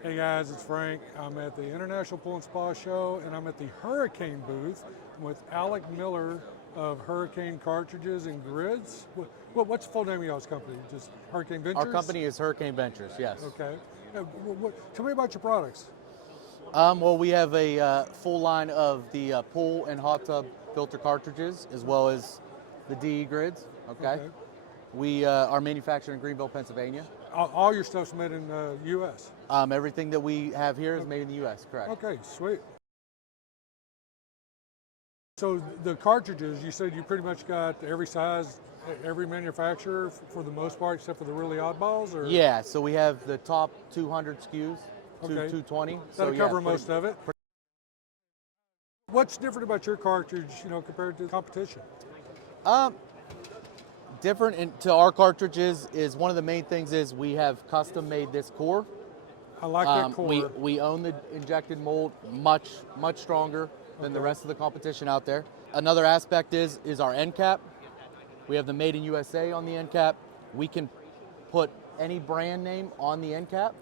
Hey guys, it's Frank. I'm at the International Pool and Spa Show, and I'm at the Hurricane booth with Alec Miller of Hurricane Cartridges and Grids. What's the full name of y'all's company? Just Hurricane Ventures? Our company is Hurricane Ventures, yes. Okay. Tell me about your products. Well, we have a full line of the pool and hot tub filter cartridges, as well as the DE grids, okay? We are manufactured in Greenville, Pennsylvania. All your stuff's made in the U.S.? Everything that we have here is made in the U.S., correct. Okay, sweet. So the cartridges, you said you pretty much got every size, every manufacturer for the most part, except for the really oddballs? Or? Yeah, so we have the top 200 SKUs, okay. 220. That'll cover most of it. What's different about your cartridge, compared to the competition? Different to our cartridges is one of the main things is we have custom made this core. I like that core. We own the injected mold much stronger than the rest of the competition out there. Another aspect is our end cap. We have the Made in USA on the end cap. We can put any brand name on the end cap.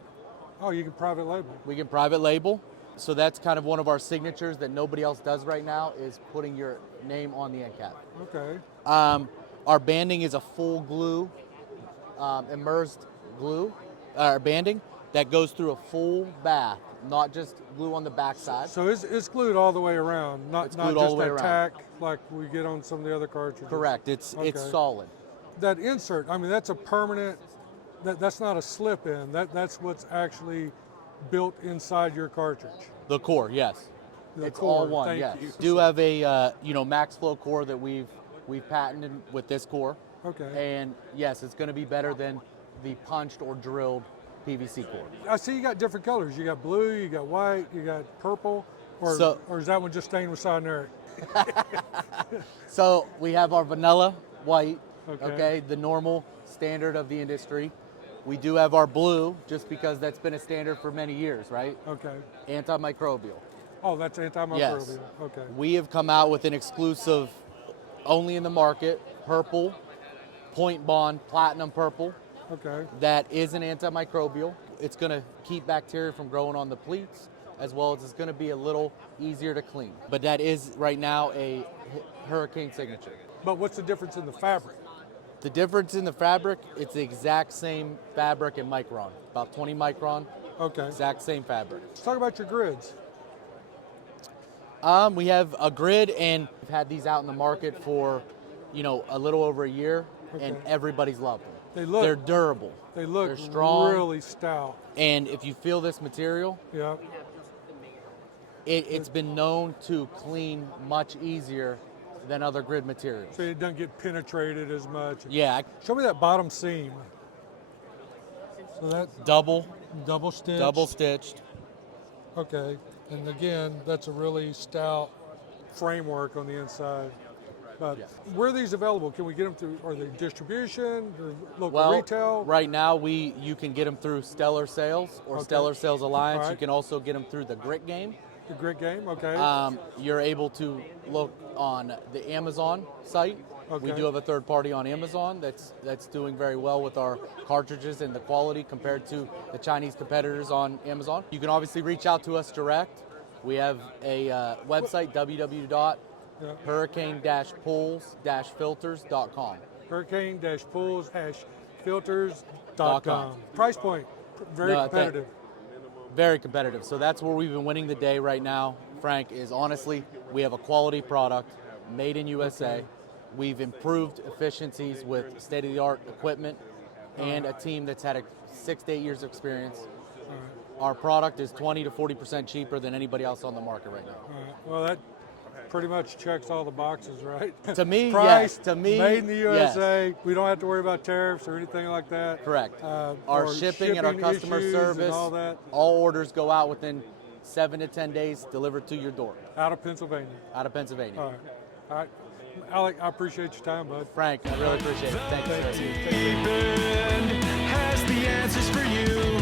Oh, you can private label. We can private label. So that's kind of one of our signatures that nobody else does right now is putting your name on the end cap. Okay. Our banding is a full glue, immersed glue, banding that goes through a full bath, not just glue on the backside. So it's glued all the way around, not just that tack like we get on some of the other cartridges. Correct. It's solid. That insert, I mean, that's a permanent. That's not a slip-in. That's what's actually built inside your cartridge. The core, yes. It's all one. Thank yes. you. Do have a max flow core that we've patented with this core. Okay. And yes, it's going to be better than the punched or drilled PVC core. I see you got different colors. You got blue, you got white, you got purple, or is that one just stained with cyanuric? So we have our vanilla white, okay, the normal standard of the industry. We do have our blue, just because that's been a standard for many years, right? Okay. Anti-microbial. Oh, that's anti-microbial. Yes. Okay. We have come out with an exclusive, only in the market, purple, point bond, platinum purple. Okay. That is an antimicrobial. It's going to keep bacteria from growing on the pleats, as well as it's going to be a little easier to clean. But that is right now a Hurricane signature. But what's the difference in the fabric? The difference in the fabric, it's the exact same fabric in micron, about 20 micron. Okay. Exact same fabric. Let's talk about your grids. We have a grid, and we've had these out in the market for, a little over a year, and everybody's loved them. They're durable. They're strong, really stout. And if you feel this material, it's been known to clean much easier than other grid materials. So it doesn't get penetrated as much. Yeah. Show me that bottom seam. So that's double stitched. Double stitched. Okay. And again, that's a really stout framework on the inside. But where are these available? Can we get them through, are they distribution, or local retail? Right now you can get them through Stellar Sales or Stellar Sales Alliance. Right. You can also get them through the Grit Game. The Grit Game, okay. You're able to look on the Amazon site. Okay. We do have a third party on Amazon that's doing very well with our cartridges and the quality compared to the Chinese competitors on Amazon. You can obviously reach out to us direct. We have a website, www.hurricane-pools-filters.com. Hurricane-pools-filters.com. Price point, very competitive. Very competitive. So that's where we've been winning the day right now, Frank, is honestly, we have a quality product made in USA. We've improved efficiencies with state-of-the-art equipment and a team that's had 6 to 8 years of experience. Our product is 20 to 40% cheaper than anybody else on the market right now. Well, that pretty much checks all the boxes, right? To me, Price, yes. To me, made in the USA. Yes. We don't have to worry about tariffs or anything like that. Correct. Our shipping and our customer service, all that. All orders go out within 7 to 10 days, delivered to your door. Out of Pennsylvania. Out of Pennsylvania. All right. Alec, I appreciate your time, bud. Frank, I really appreciate it. Thank you, sir. Thank you.